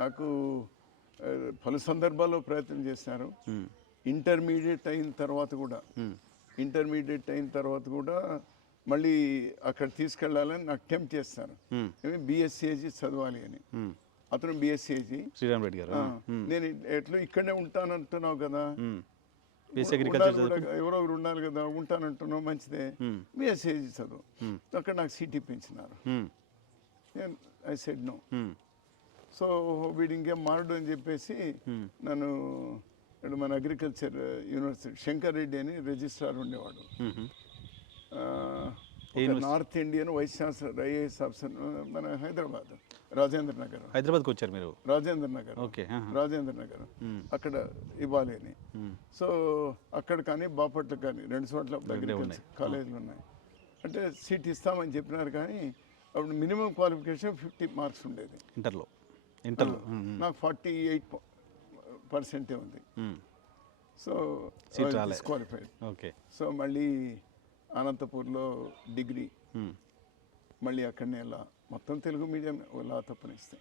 నాకు పలు సందర్భాల్లో ప్రయత్నం చేశారు. ఇంటర్మీడియట్ అయిన తర్వాత కూడా మళ్ళీ అక్కడ తీసుకెళ్ళాలని నాకు టెంప్ట్ చేస్తారు. బిఎస్సిఏజీ చదవాలి అని. అతను బిఎస్సిఏజీ శ్రీరామ్ రెడ్డి గారు. నేను ఎట్లా ఇక్కడనే ఉంటానంటున్నావు కదా, ఎవరో ఒకరు ఉండాలి కదా, ఉంటానంటున్నావు, మంచిదే, బిఎస్సిఏజీ చదువు. అక్కడ నాకు సీట్ ఇప్పించినారు. I said no. సో వీడు ఇంకేం మారడు అని చెప్పేసి నన్ను మన అగ్రికల్చర్ యూనివర్సిటీ శంకర్ రెడ్డి అని రిజిస్ట్రార్ ఉండేవాడు, north Indian vice chancellor IAS officer, మన రాజేంద్ర నగర్. హైదరాబాద్కి వచ్చారు మీరు? రాజేంద్ర నగర్. అక్కడ ఇవ్వాలి అని. సో అక్కడ కానీ బాపట్ల కానీ 2 చోట్ల అగ్రికల్చర్ కాలేజీలు ఉన్నాయి. అంటే సీట్ ఇస్తామని చెప్పినారు, కానీ అప్పుడు మినిమం క్వాలిఫికేషన్ 50 మార్క్స్ ఉండేది ఇంటర్లో. నాకు 48% ఉంది. So disqualified. సో మళ్ళీ అనంతపూర్లో డిగ్రీ, మళ్ళీ అక్కడనే మొత్తం తెలుగు మీడియం లా తప్పనిస్తే.